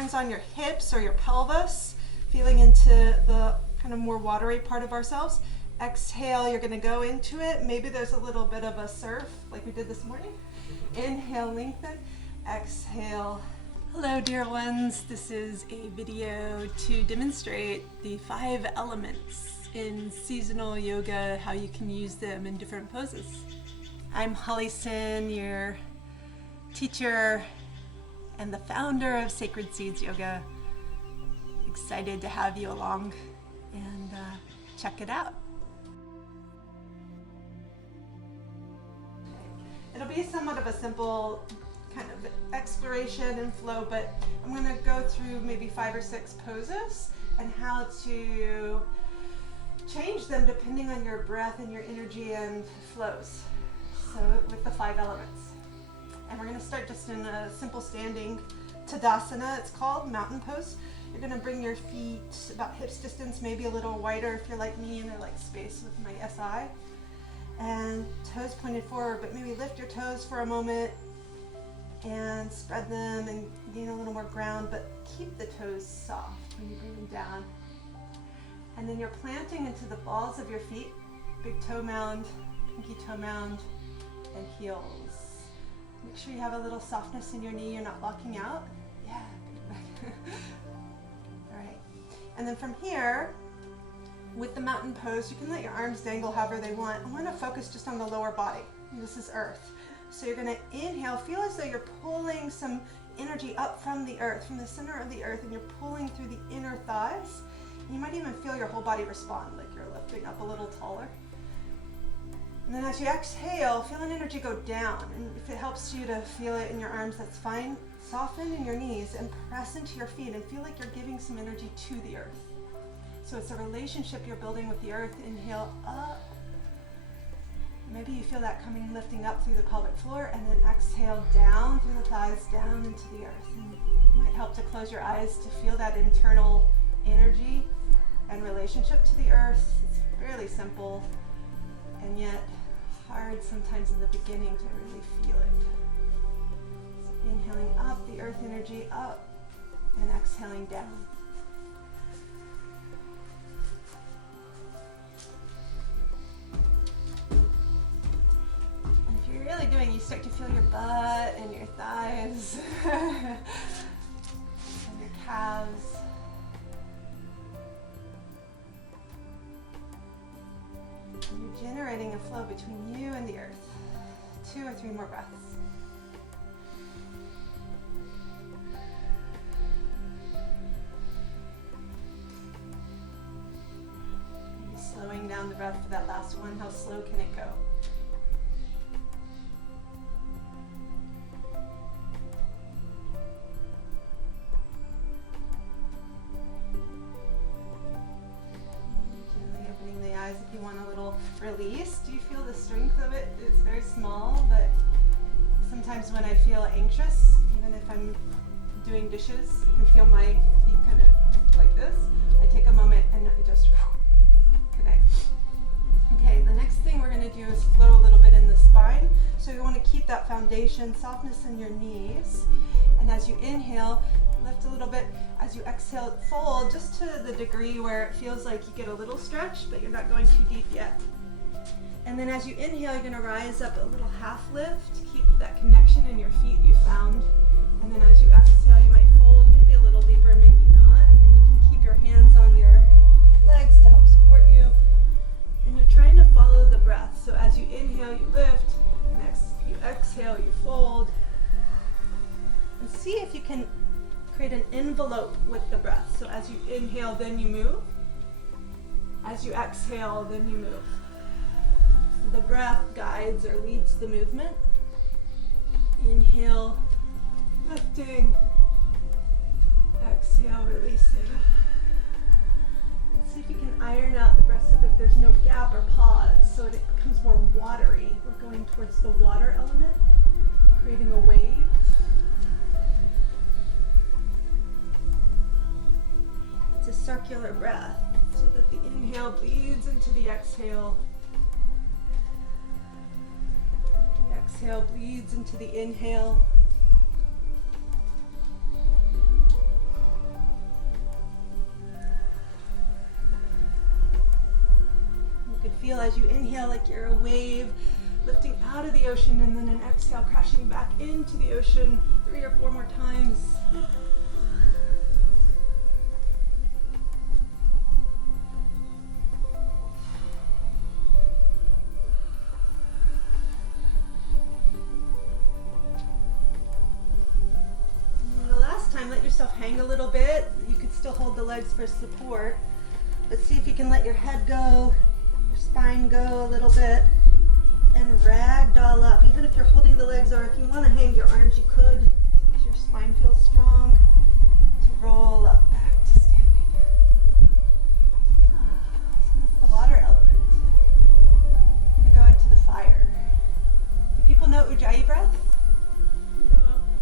hands on your hips or your pelvis, feeling into the kind of more watery part of ourselves. Exhale, you're going to go into it. Maybe there's a little bit of a surf like we did this morning. Inhale, lengthen. Exhale. Hello, dear ones. This is a video to demonstrate the 5 elements in seasonal yoga, how you can use them in different poses. I'm Holly Sin, your teacher and the founder of Sacred Seeds Yoga. Excited to have you along and check it out. It'll be somewhat of a simple kind of exploration and flow, but I'm going to go through maybe 5 or 6 poses and how to change them depending on your breath and your energy and flows. So with the 5 elements. And we're going to start just in a simple standing Tadasana, it's called, mountain pose. You're going to bring your feet about hips distance, maybe a little wider if you're like me and I like space with my SI. And toes pointed forward, but maybe lift your toes for a moment and spread them and gain a little more ground, but keep the toes soft when you bring them down. And then you're planting into the balls of your feet, big toe mound, pinky toe mound, and heels. Make sure you have a little softness in your knee, you're not locking out. Yeah, good. All right. And then from here, with the mountain pose, you can let your arms dangle however they want. I want to focus just on the lower body. This is earth. So you're going to inhale, feel as though you're pulling some energy up from the earth, from the center of the earth, and you're pulling through the inner thighs. And you might even feel your whole body respond, like you're lifting up a little taller. And then as you exhale, feel an energy go down. And if it helps you to feel it in your arms, that's fine. Soften in your knees and press into your feet and feel like you're giving some energy to the earth. So it's a relationship you're building with the earth. Inhale up. Maybe you feel that coming, lifting up through the pelvic floor, and then exhale down through the thighs, down into the earth. And it might help to close your eyes to feel that internal energy and relationship to the earth. It's fairly simple, and yet hard sometimes in the beginning to really feel it. So inhaling up, the earth energy up, and exhaling down. And if you're really doing, you start to feel your butt and your thighs and your calves. And you're generating a flow between you and the earth. 2 or 3 more breaths. Maybe slowing down the breath for that last one. How slow can it go? If you want a little release, do you feel the strength of it? It's very small, but sometimes when I feel anxious, even if I'm doing dishes, I can feel my feet kind of like this. I take a moment and I just connect. Okay, the next thing we're going to do is flow a little bit in the spine. So you want to keep that foundation, softness in your knees. And as you inhale, lift a little bit. As you exhale, fold just to the degree where it feels like you get a little stretch, but you're not going too deep yet. And then as you inhale, you're going to rise up a little half lift. Keep that connection in your feet you found. And then as you exhale, you might fold maybe a little deeper, maybe not. And you can keep your hands on your legs to help support you. And you're trying to follow the breath. So as you inhale, you lift. And you exhale, you fold. And see if you can create an envelope with the breath. So as you inhale, then you move. As you exhale, then you move. So the breath guides or leads the movement. Inhale, lifting. Exhale, releasing. And see if you can iron out the breath so that there's no gap or pause, so that it becomes more watery. We're going towards the water element, creating a wave. It's a circular breath, so that the inhale bleeds into the exhale. The exhale bleeds into the inhale. feel as you inhale like you're a wave lifting out of the ocean, and then an exhale crashing back into the ocean 3 or 4 more times. And the last time, let yourself hang a little bit. You could still hold the legs for support, but see if you can let your head go, your spine go a little bit, and ragdoll up. Even if you're holding the legs, or if you want to hang your arms, you could, as long as your spine feels strong, to roll up back to standing. So that's the water element. I'm going to go into the fire. Do people know Ujjayi breath?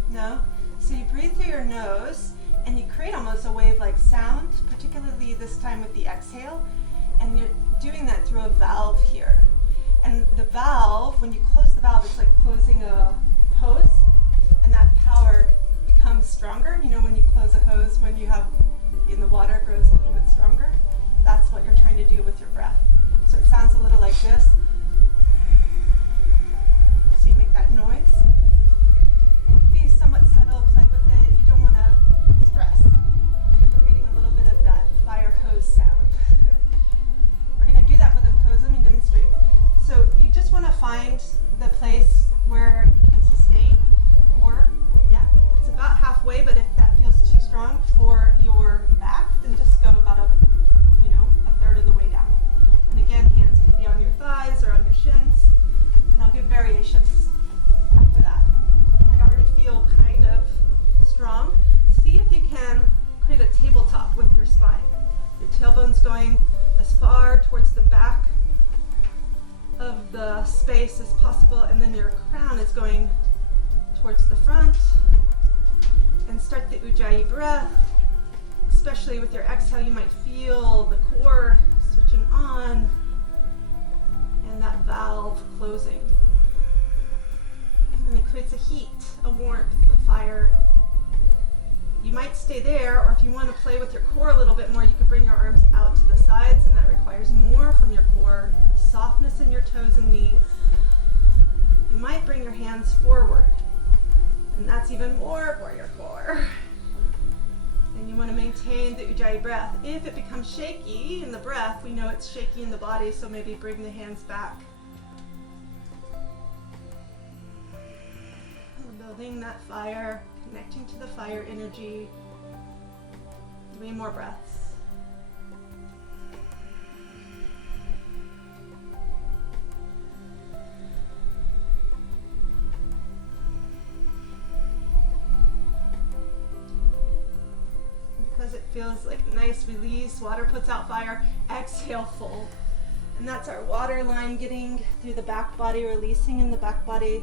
No? So you breathe through your nose, and you create almost a wave-like sound, particularly this time with the exhale, and you're doing that through a valve here. And the valve, when you close the valve, it's like closing a hose, and that power becomes stronger. You know, when you close a hose, when you have, in the water grows a little bit stronger, that's what you're trying to do with your breath. So it sounds a little like this. So you make that noise. It can be somewhat subtle, play with it. You don't want to stress. You're creating a little bit of that fire hose sound. We're going to do that with a pose. Let me demonstrate. So you just want to find the place where you can sustain core. Yeah, it's about halfway, but if that feels too strong for your back, then just go about a third of the way down. And again, hands can be on your thighs or on your shins, and I'll give variations for that. I already feel kind of strong. See if you can create a tabletop with your spine. Your tailbone's going as far towards the back of the space as possible, and then your crown is going towards the front. And start the Ujjayi breath. Especially with your exhale, you might feel the core switching on and that valve closing. And it creates a heat, a warmth, a fire. You might stay there, or if you want to play with your core a little bit more, you can bring your arms out to the sides, and that requires more from your core. Softness in your toes and knees. You might bring your hands forward, and that's even more for your core. And you want to maintain the Ujjayi breath. If it becomes shaky in the breath, we know it's shaky in the body, so maybe bring the hands back. We're building that fire, connecting to the fire energy. 3 more breaths. It feels like a nice release. Water puts out fire. Exhale, fold. And that's our water line getting through the back body, releasing in the back body.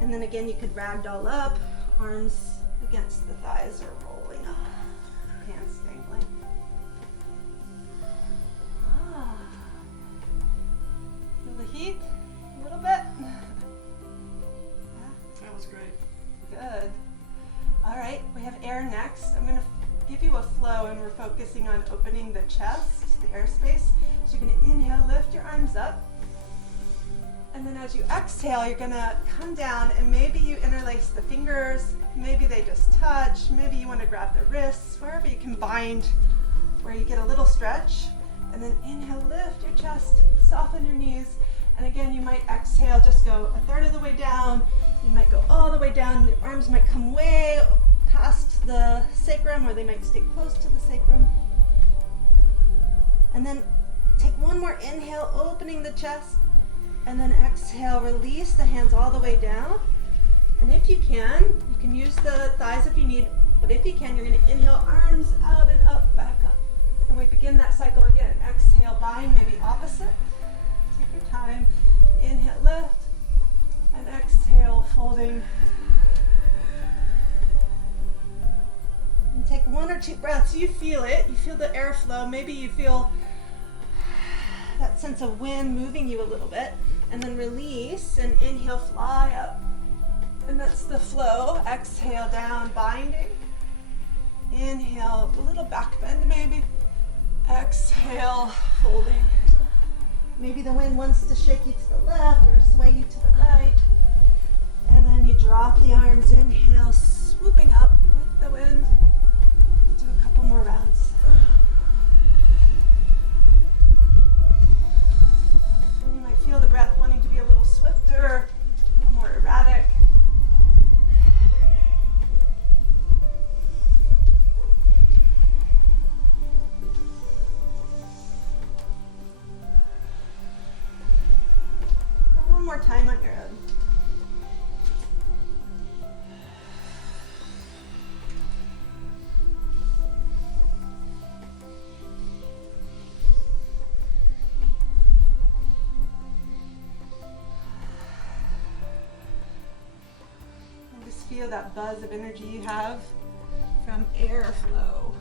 And then again, you could ragdoll up, arms against the thighs or rolling up, hands dangling. Feel the heat a little bit? Yeah. That was great. Good. All right, we have air next. I'm going to give you a flow, and we're focusing on opening the chest, the airspace. So you're going to inhale, lift your arms up. And then as you exhale, you're going to come down, and maybe you interlace the fingers. Maybe they just touch. Maybe you want to grab the wrists, wherever you can bind, where you get a little stretch. And then inhale, lift your chest, soften your knees. And again, you might exhale, just go a third of the way down. You might go all the way down. The arms might come way past the sacrum, or they might stay close to the sacrum. And then take one more inhale, opening the chest, and then exhale, release the hands all the way down. And if you can use the thighs if you need, but if you can, you're going to inhale, arms out and up, back up. And we begin that cycle again. Exhale, bind, maybe opposite. Take your time. Inhale, lift, and exhale, folding. And take 1 or 2 breaths. You feel it. You feel the airflow. Maybe you feel that sense of wind moving you a little bit. And then release and inhale, fly up. And that's the flow. Exhale, down, binding. Inhale, a little back bend maybe. Exhale, folding. Maybe the wind wants to shake you to the left or sway you to the right. And then you drop the arms, inhale, swooping up with the wind. We'll do a couple more rounds. And you might feel the breath wanting to be a little swifter, a little more erratic. One more time on your own. Feel that buzz of energy you have from airflow,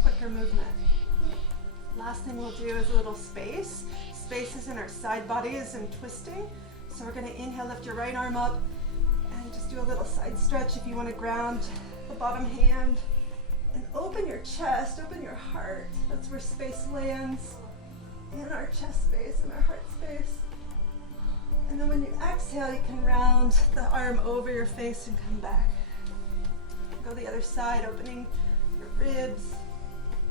quicker movement. Last thing we'll do is a little space. Spaces in our side bodies and twisting. So we're going to inhale, lift your right arm up, and just do a little side stretch if you want to ground the bottom hand. And open your chest, open your heart. That's where space lands, in our chest space, in our heart space. And then when you exhale, you can round the arm over your face and come back. Go the other side, opening your ribs,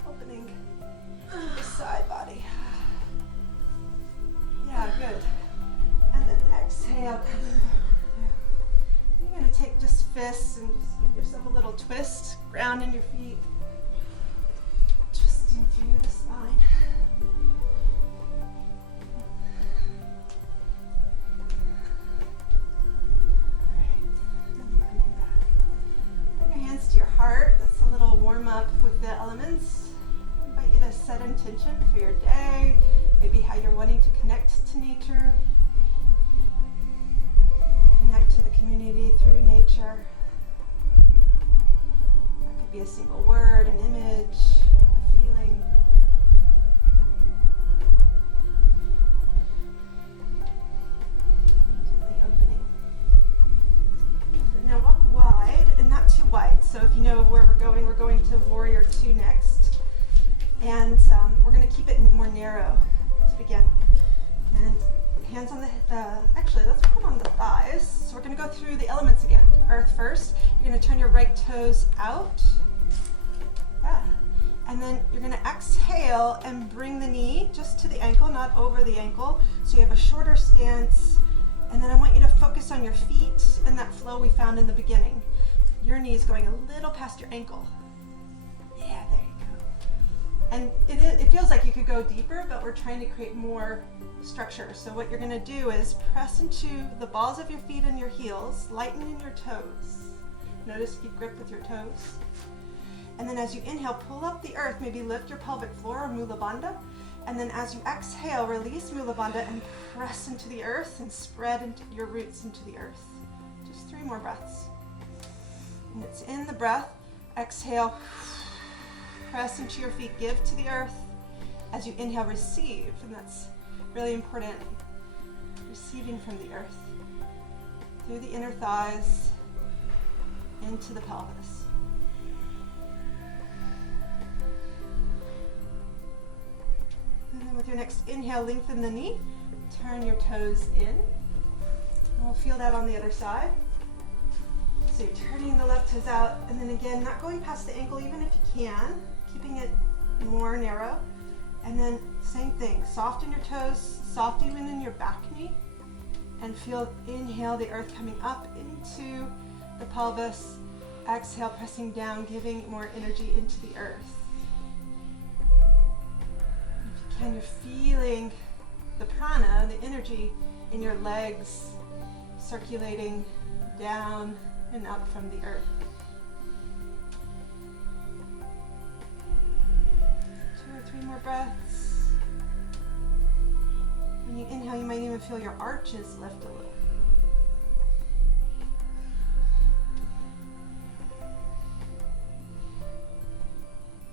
opening the side body. Yeah, good. And then exhale, coming back. You're going to take just fists and just give yourself a little twist, grounding your feet, twisting through the spine. To your heart. That's a little warm up with the elements. I invite you to set intention for your day, maybe how you're wanting to connect to nature, connect to the community through nature. That could be a single word, an image, a feeling. Gently opening. Now walk wide and not too wide. So if you know where we're going to Warrior 2 next. And we're going to keep it more narrow to begin. And hands on the, actually let's put on the thighs. So we're going to go through the elements again. Earth first. You're going to turn your right toes out. Yeah. And then you're going to exhale and bring the knee just to the ankle, not over the ankle. So you have a shorter stance. And then I want you to focus on your feet and that flow we found in the beginning. Your knee is going a little past your ankle. Yeah, there you go. And it feels like you could go deeper, but we're trying to create more structure. So what you're going to do is press into the balls of your feet and your heels, lighten in your toes. Notice if you grip with your toes. And then as you inhale, pull up the earth, maybe lift your pelvic floor or Mula Bandha. And then as you exhale, release Mula Bandha and press into the earth and spread into your roots into the earth. Just 3 more breaths. And it's in the breath. Exhale, press into your feet, give to the earth. As you inhale, receive, and that's really important. Receiving from the earth. Through the inner thighs, into the pelvis. And then with your next inhale, lengthen the knee. Turn your toes in. And we'll feel that on the other side. So you're turning the left toes out, and then again, not going past the ankle even if you can, keeping it more narrow. And then same thing, soften your toes, soft even in your back knee, and feel, inhale the earth coming up into the pelvis. Exhale, pressing down, giving more energy into the earth. And you're feeling the prana, the energy in your legs circulating down and up from the earth. 2 or 3 more breaths. When you inhale, you might even feel your arches lift a little.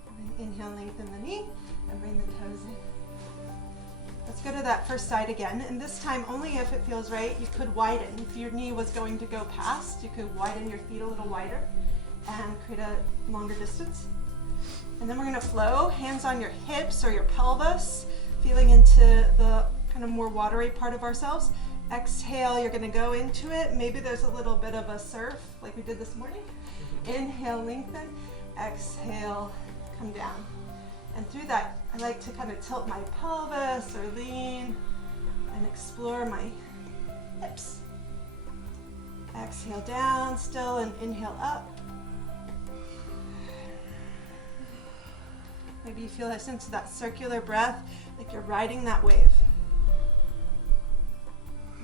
And then inhale, lengthen the knee and bring the toes in. Let's go to that first side again, and this time only if it feels right. You could widen. If your knee was going to go past, you could widen your feet a little wider and create a longer distance. And then we're going to flow, hands on your hips or your pelvis, feeling into the kind of more watery part of ourselves. Exhale, you're gonna go into it. Maybe there's a little bit of a surf like we did this morning. Inhale, lengthen. Exhale, come down. And through that, I like to kind of tilt my pelvis or lean and explore my hips. Exhale down still and inhale up. Maybe you feel a sense of that circular breath, like you're riding that wave.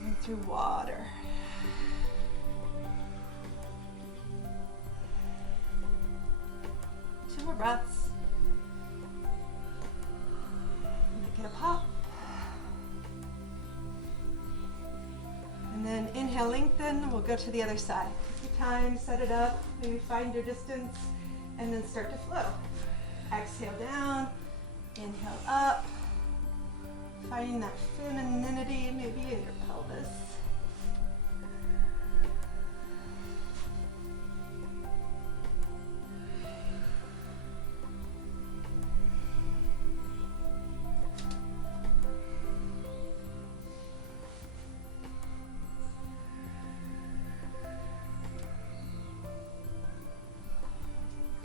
Going through water. Two more breaths. Make it a pop. And then inhale, lengthen. We'll go to the other side. Take your time, set it up. Maybe find your distance and then start to flow. Exhale down, inhale up. Finding that femininity maybe in your pelvis.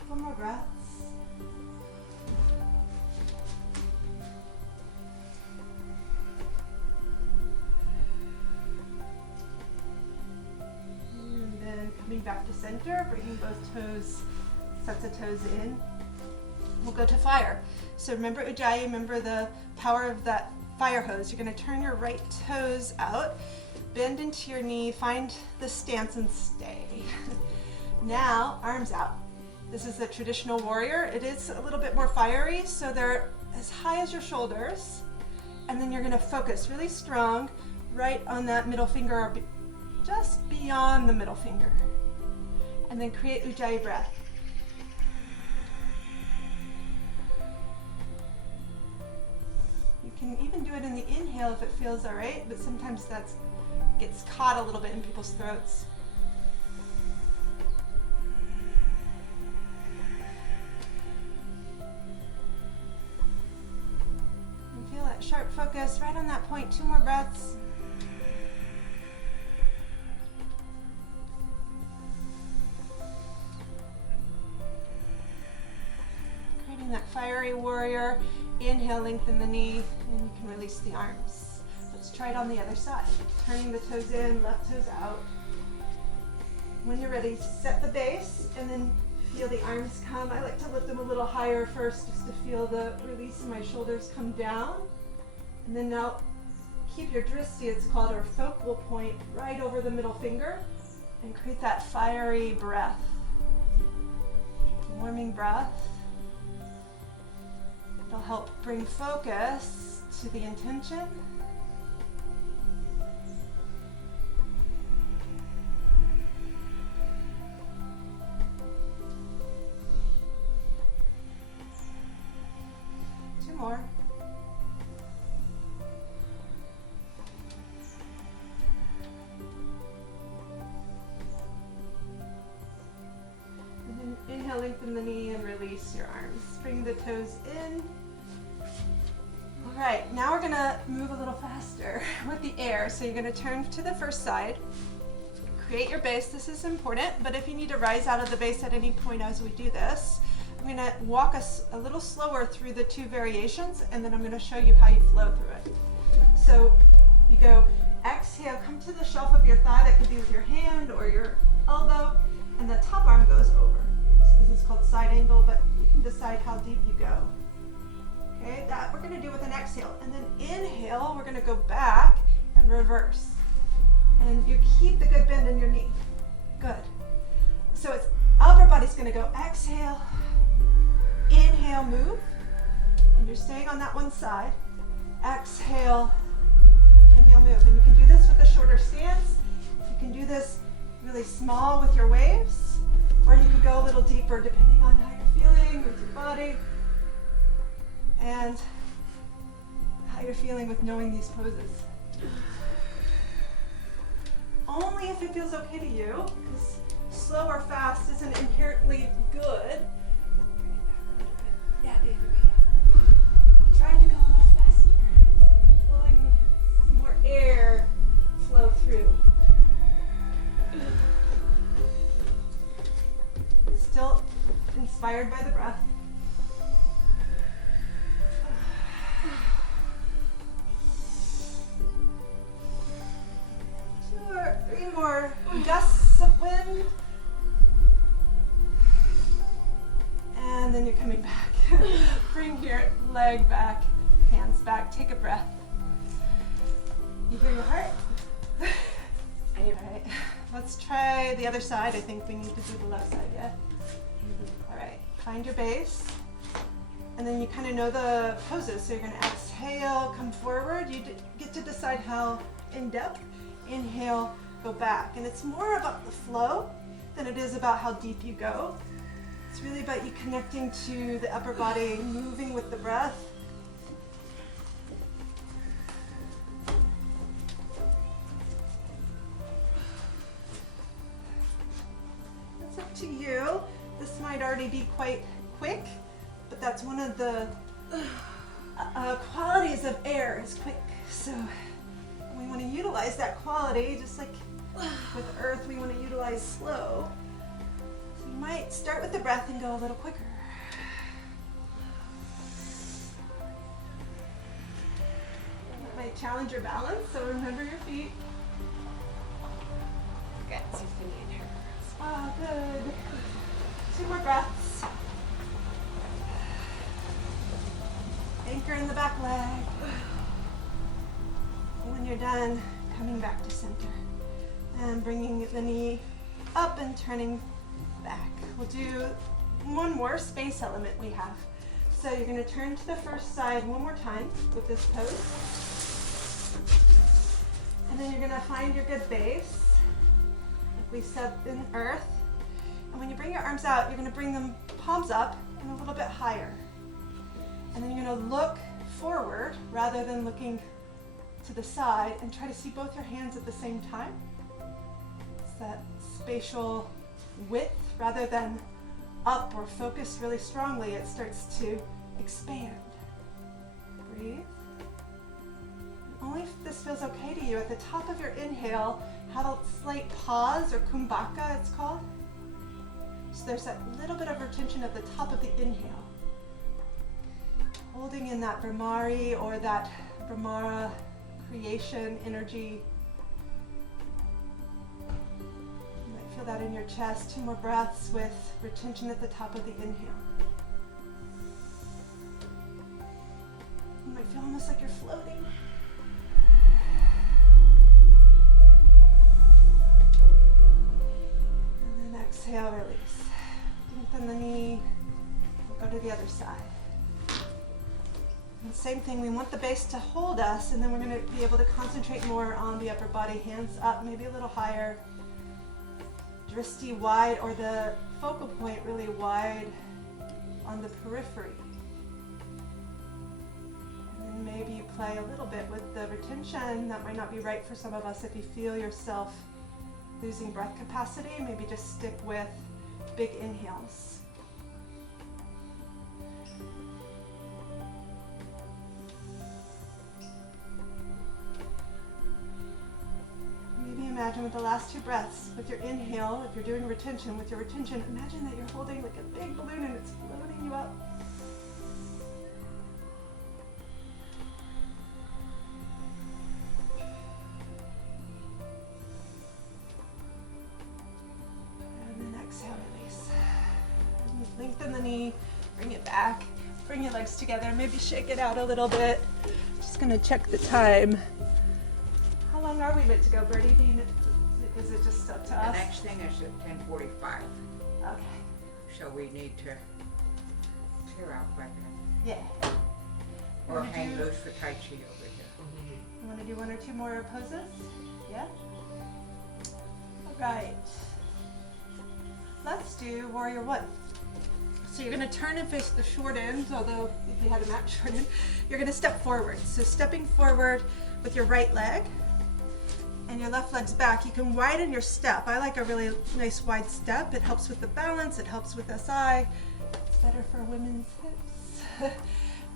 One more breath. Coming back to center, bringing both toes, sets of toes in. We'll go to fire. So remember Ujjayi, remember the power of that fire hose. You're going to turn your right toes out, bend into your knee, find the stance and stay. Now, arms out. This is the traditional warrior. It is a little bit more fiery, so they're as high as your shoulders. And then you're going to focus really strong right on that middle finger or just beyond the middle finger. And then create Ujjayi breath. You can even do it in the inhale if it feels all right, but sometimes that gets caught a little bit in people's throats. And feel that sharp focus right on that point. Two more breaths. That fiery warrior. Inhale, lengthen the knee, and you can release the arms. Let's try it on the other side. Turning the toes in, left toes out. When you're ready, set the base and then feel the arms come. I like to lift them a little higher first just to feel the release of my shoulders come down. And then now keep your drishti, it's called, or focal point, right over the middle finger and create that fiery breath. Warming breath. It'll help bring focus to the intention. Two more. And then inhale, lengthen the knee and release your arms. Bring the toes in. All right, now we're gonna move a little faster with the air. So you're gonna turn to the first side, create your base. This is important, but if you need to rise out of the base at any point as we do this, I'm gonna walk us a little slower through the two variations, and then I'm gonna show you how you flow through it. So you go, exhale, come to the shelf of your thigh. That could be with your hand or your elbow, and the top arm goes over. So this is called side angle, but you can decide how deep you go. Okay, that we're gonna do with an exhale. And then inhale, we're gonna go back and reverse. And you keep the good bend in your knee. Good. So it's upper body's gonna go exhale, inhale, move. And you're staying on that one side. Exhale, inhale, move. And you can do this with a shorter stance. You can do this really small with your waves, or you can go a little deeper depending on how you're feeling with your body. And how you're feeling with knowing these poses. Only if it feels okay to you, because slow or fast isn't inherently good. Bring it back a little bit. Yeah, David, yeah. Try to go a little faster. So you're pulling inspired by the breath. 2 or 3 more gusts of wind. And then you're coming back. Bring your leg back, hands back, take a breath. You hear your heart? All right, let's try the other side. I think we need to do the left side yet. All right, find your base. And then you kind of know the poses. So you're gonna exhale, come forward. You get to decide how in depth. Inhale, go back. And it's more about the flow than it is about how deep you go. It's really about you connecting to the upper body, moving with the breath. It's up to you. This might already be quite quick, but that's one of the qualities of air is quick. So we want to utilize that quality, just like with earth, we want to utilize slow. So you might start with the breath and go a little quicker. That might challenge your balance, so remember your feet. Good. So if you need her. Ah, good. 2 more breaths. Anchor in the back leg. When you're done, coming back to center and bringing the knee up and turning back. We'll do one more space element we have. So you're going to turn to the first side one more time with this pose. And then you're going to find your good base, like we said in earth. And when you bring your arms out, you're going to bring them palms up and a little bit higher. And then you're going to look forward rather than looking to the side, and try to see both your hands at the same time. It's that spatial width rather than up or focused really strongly. It starts to expand. Breathe. Only if this feels okay to you. At the top of your inhale, have a slight pause, or kumbhaka it's called. So there's that little bit of retention at the top of the inhale. Holding in that Brahmari or that Brahmara creation energy. You might feel that in your chest. 2 more breaths with retention at the top of the inhale. You might feel almost like you're floating. And then exhale, release. Lengthen the knee. We'll go to the other side. And same thing, we want the base to hold us, and then we're going to be able to concentrate more on the upper body. Hands up, maybe a little higher. Drishti wide, or the focal point really wide on the periphery. And then maybe you play a little bit with the retention. That might not be right for some of us. If you feel yourself losing breath capacity, maybe just stick with big inhales. Imagine with the last 2 breaths, with your inhale, if you're doing retention, with your retention, imagine that you're holding like a big balloon and it's floating you up. And then exhale, release. And lengthen the knee, bring it back, bring your legs together, maybe shake it out a little bit. Just gonna check the time. How long are we meant to go, Birdie? Is it just up to us? The next thing is at 10:45. Okay. So we need to clear out quicker. Yeah. Or hang loose for Tai Chi over here. You want to do 1 or 2 more poses? Yeah? All right. Let's do Warrior 1. So you're going to turn and face the short end, although if you had a mat short end, you're going to step forward. So stepping forward with your right leg, and your left leg's back. You can widen your step. I like a really nice wide step. It helps with the balance, it helps with SI. It's better for women's hips.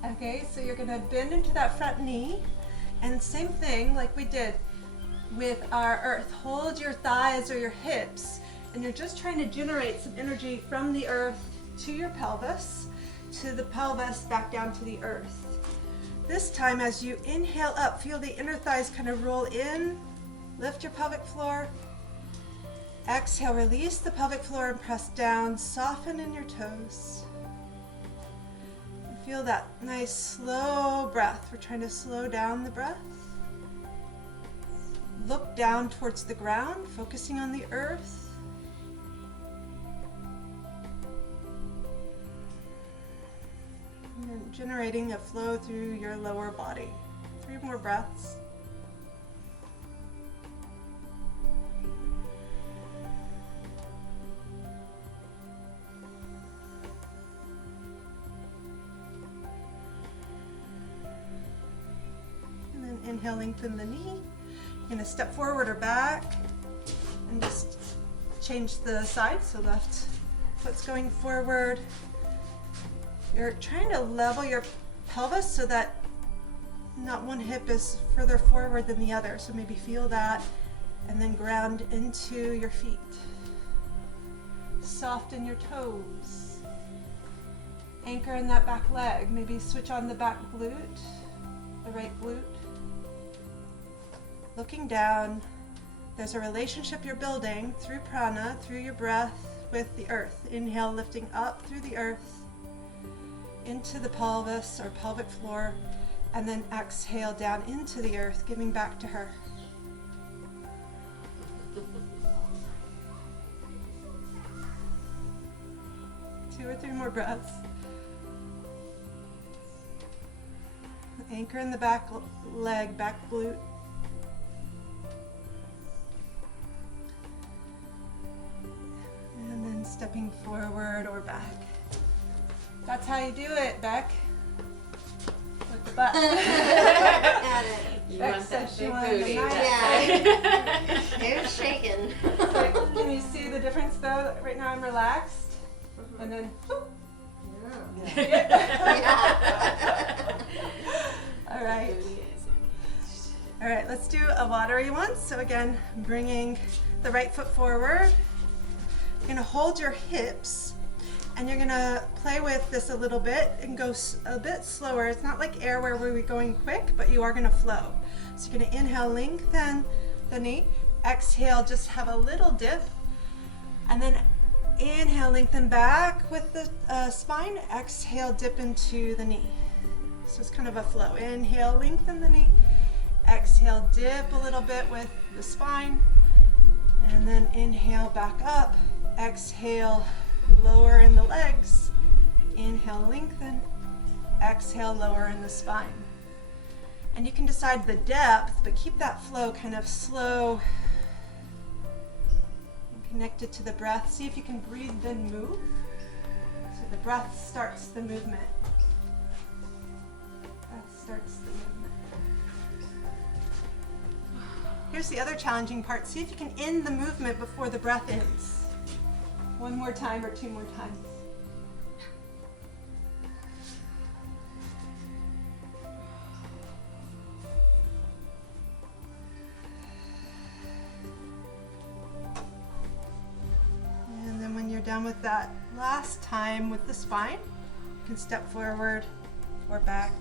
Okay, so you're gonna bend into that front knee, and same thing like we did with our earth. Hold your thighs or your hips, and you're just trying to generate some energy from the earth to your pelvis, to the pelvis, back down to the earth. This time, as you inhale up, feel the inner thighs kind of roll in, lift your pelvic floor. Exhale, release the pelvic floor and press down, soften in your toes. Feel that nice slow breath. We're trying to slow down the breath. Look down towards the ground, focusing on the earth. And then generating a flow through your lower body. 3 more breaths. And then inhale, lengthen the knee. You're going to step forward or back and just change the side. So left foot's going forward. You're trying to level your pelvis so that not one hip is further forward than the other. So maybe feel that and then ground into your feet. Soften your toes. Anchor in that back leg. Maybe switch on the back glute, the right glute. Looking down, there's a relationship you're building through prana, through your breath with the earth. Inhale, lifting up through the earth into the pelvis or pelvic floor, and then exhale down into the earth, giving back to her. Two or three more breaths. Anchor in the back leg, back glute. And then stepping forward or back. That's how you do it, Beck. With the butt. Got it. You Beck want said that she big wanted booty. the night. Yeah. It was shaking. Can you see the difference though? Right now I'm relaxed. And then, whoop. Yeah. All right. All right, let's do a watery one. So again, bringing the right foot forward. You're gonna hold your hips and you're gonna play with this a little bit and go a bit slower. It's not like air where we're going quick, but you are gonna flow. So you're gonna inhale, lengthen the knee. Exhale, just have a little dip. And then inhale, lengthen back with the spine. Exhale, dip into the knee. So it's kind of a flow. Inhale, lengthen the knee. Exhale, dip a little bit with the spine. And then inhale, back up. Exhale, lower in the legs. Inhale, lengthen. Exhale, lower in the spine. And you can decide the depth, but keep that flow kind of slow and connected to the breath. See if you can breathe, then move. So the breath starts the movement. Breath starts the movement. Here's the other challenging part. See if you can end the movement before the breath ends. One more time or 2 more times. And then when you're done with that last time with the spine, you can step forward or back.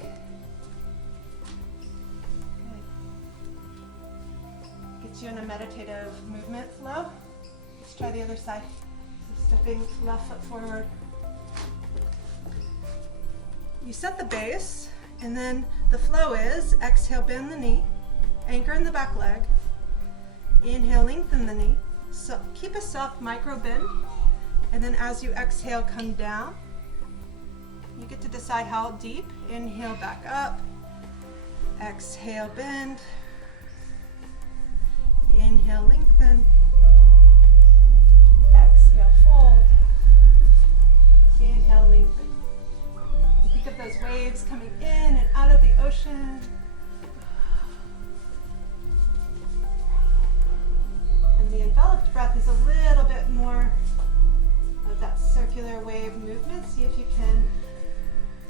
Gets you in a meditative movement flow. Let's try the other side. So stepping left foot forward. You set the base, and then the flow is exhale, bend the knee, anchor in the back leg. Inhale, lengthen the knee. So keep a soft micro bend, and then as you exhale, come down. You get to decide how deep. Inhale, back up. Exhale, bend. Inhale, lengthen. Exhale, fold. Inhale, lengthen. And think of those waves coming in and out of the ocean. And the enveloped breath is a little bit more of that circular wave movement. See if you can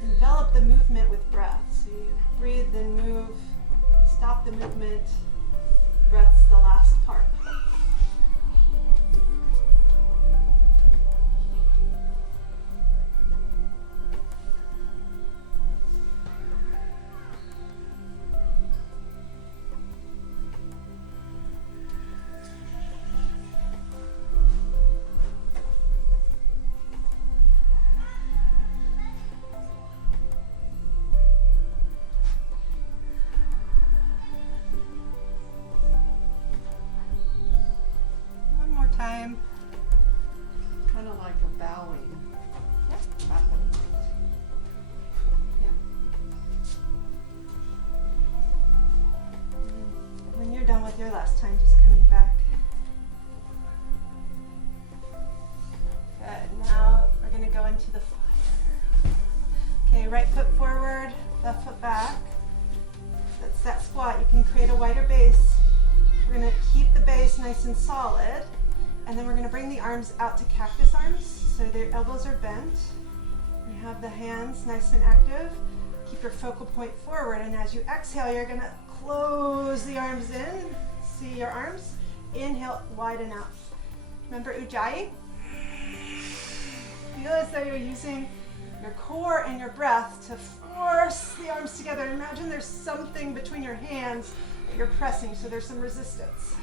envelop the movement with breath. So you breathe, then move, stop the movement. Breath's the last part. done with your last time, just coming back. Good. Now we're going to go into the fire. Okay, right foot forward, left foot back. That's that squat. You can create a wider base. We're going to keep the base nice and solid. And then we're going to bring the arms out to cactus arms so their elbows are bent. You have the hands nice and active. Keep your focal point forward, and as you exhale, you're going to close the arms in. See your arms? Inhale, widen out. Remember Ujjayi? Feel as though you're using your core and your breath to force the arms together. Imagine there's something between your hands that you're pressing, so there's some resistance.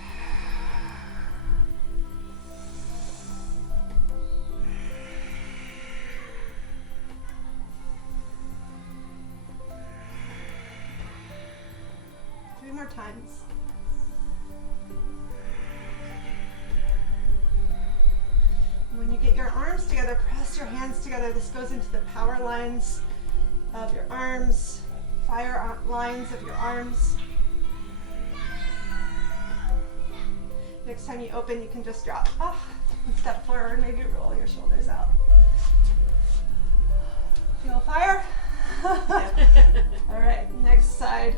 More times. When you get your arms together, press your hands together. This goes into the power lines of your arms, fire lines of your arms. Next time you open, you can just drop and step forward, maybe roll your shoulders out. Feel fire? All right, next side.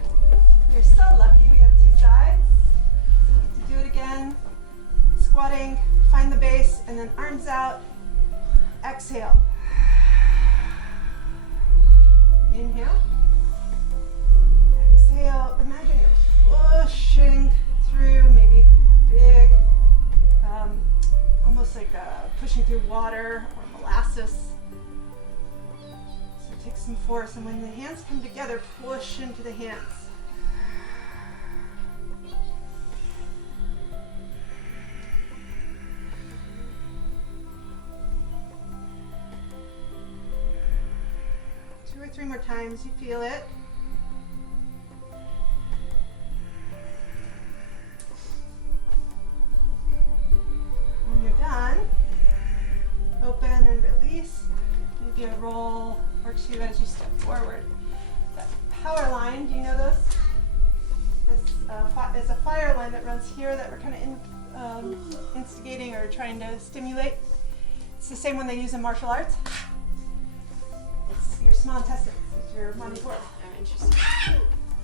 You're so lucky, we have two sides. To do it again, squatting, find the base, and then arms out. Exhale. Inhale. Exhale. Imagine you're pushing through maybe a big, almost like pushing through water or molasses. So take some force, and when the hands come together, push into the hands. Two or three more times, you feel it. When you're done, open and release. Maybe a roll or two as you step forward. That power line, do you know those? This is a fire line that runs here that we're kind of instigating or trying to stimulate. It's the same one they use in martial arts. It's your small intestines. It's your Manipur. I'm interested.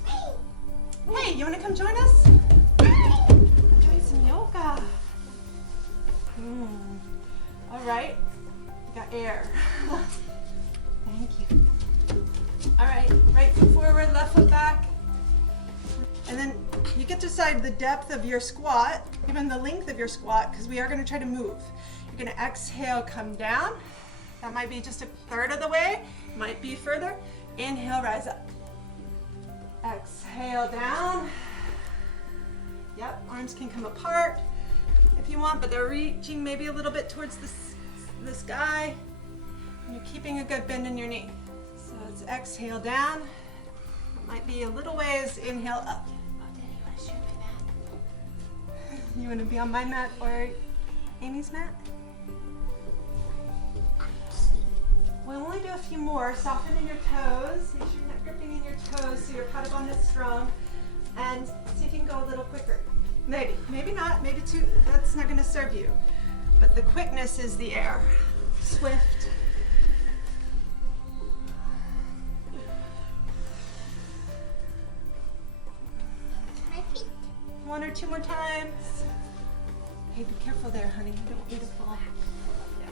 Hey, you want to come join us? We're doing some yoga. All right. You got air. Thank you. All right. Right foot forward, left foot back. And then you get to decide the depth of your squat, even the length of your squat, because we are going to try to move. You're going to exhale, come down. That might be just a third of the way, might be further. Inhale, rise up. Exhale, down. Yep, arms can come apart if you want, but they're reaching maybe a little bit towards the sky. And you're keeping a good bend in your knee. So it's exhale down. Might be a little ways, inhale up. Oh, Daddy, you want to share my mat? You want to be on my mat or Amy's mat? We'll only do a few more. Soften in your toes. Make sure you're not gripping in your toes so your Padabandha is strong. And see if you can go a little quicker. Maybe, maybe not, maybe two. That's not going to serve you. But the quickness is the air. Swift. My feet. One or two more times. Hey, be careful there, honey. You don't want me to fall. Yeah.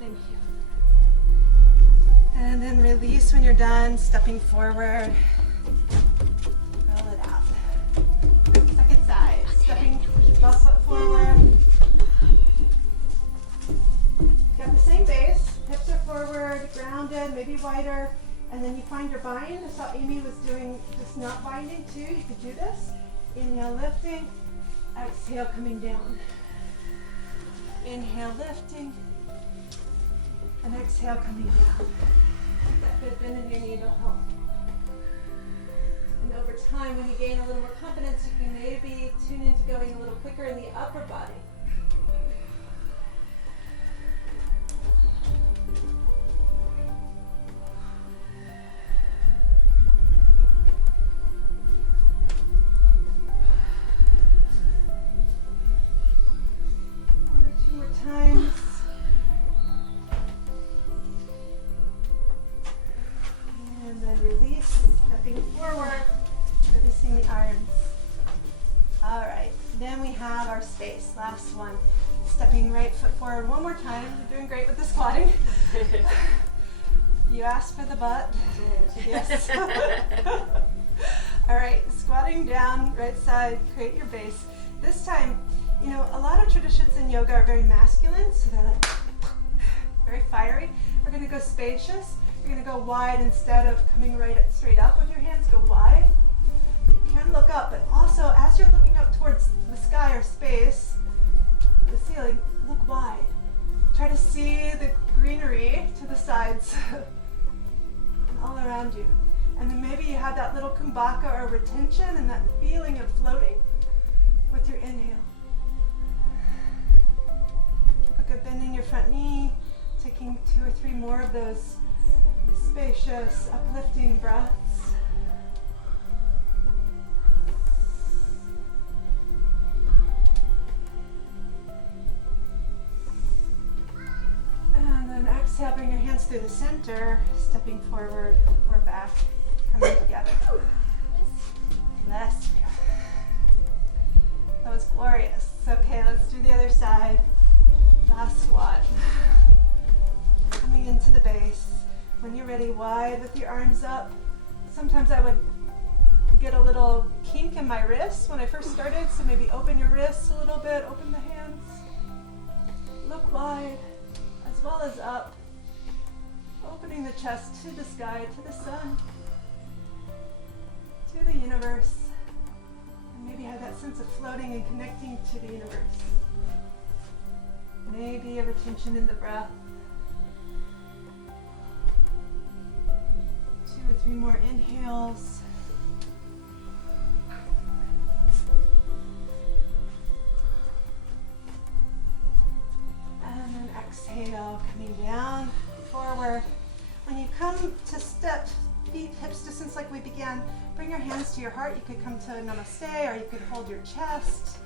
Thank you. And then release when you're done, stepping forward. Roll it out. Second side, stepping left foot forward. Got the same base, hips are forward, grounded, maybe wider, and then you find your bind. I saw Amy was doing just not binding too. You could do this. Inhale, lifting. Exhale, coming down. Inhale, lifting. And exhale, coming down. That good bend in your knee will help. And over time, when you gain a little more confidence, you can maybe tune into going a little quicker in the upper body. this last one. Stepping right foot forward one more time. You're doing great with the squatting. You asked for the butt. Yes. All right, squatting down, right side, create your base. This time, you know, a lot of traditions in yoga are very masculine, so they're like very fiery. We're gonna go spacious. You're gonna go wide instead of coming straight up with your hands, go wide. You can look up, but also as you're looking up towards the sky or space, the ceiling, look wide. Try to see the greenery to the sides and all around you. And then maybe you have that little kumbhaka or retention and that feeling of floating with your inhale. Keep a good bend in your front knee, taking 2 or 3 more of those spacious, uplifting breaths. And then exhale, bring your hands through the center, stepping forward or back, coming together. Bless you. That was glorious. Okay, let's do the other side. Last squat. Coming into the base. When you're ready, wide with your arms up. Sometimes I would get a little kink in my wrists when I first started, so maybe open your wrists a little bit, open the hands. Look wide, as well as up. Opening the chest to the sky, to the sun, to the universe. And maybe have that sense of floating and connecting to the universe. Maybe a retention in the breath. 2 or 3 more inhales. And then exhale, coming down, forward. When you come to step, feet hips distance like we began, bring your hands to your heart. You could come to namaste, or you could hold your chest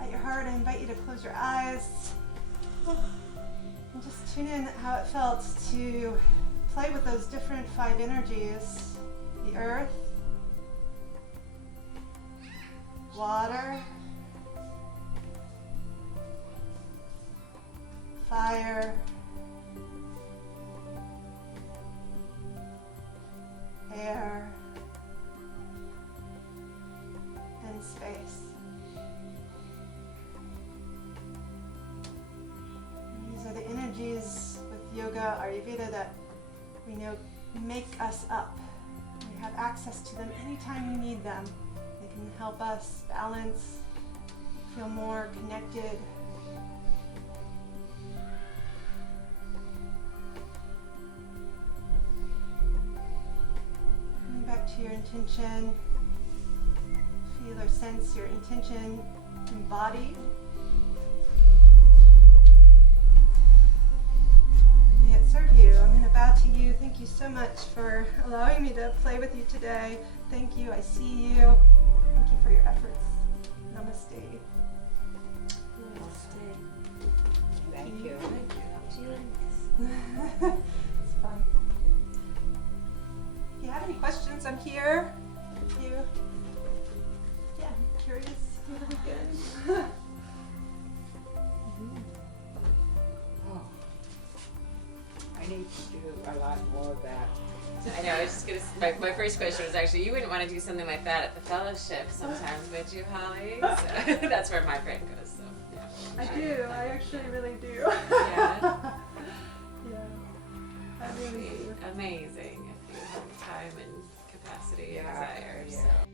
at your heart. I invite you to close your eyes. And just tune in how it felt to play with those different 5 energies. The earth, water, fire, air, and space. And these are the energies with yoga, Ayurveda, that we know make us up. We have access to them anytime we need them. They can help us balance, feel more connected. Coming back to your intention, feel or sense your intention embodied. May it serve you. I'm going to bow to you. Thank you so much for allowing me to play with you today. Thank you. I see you. Thank you for your efforts. Namaste. Thank you. It's fun. If you have any questions, I'm here. If you, curious, really good. I need to do a lot more of that. I know, I was just gonna, my first question was actually, you wouldn't want to do something like that at the fellowship sometimes, would you, Holly? So, that's where my brain goes, so, yeah. I do. I actually really do. Yeah. Yeah. I really do. Amazing if you have the time and capacity and Yeah, desire, yeah. so.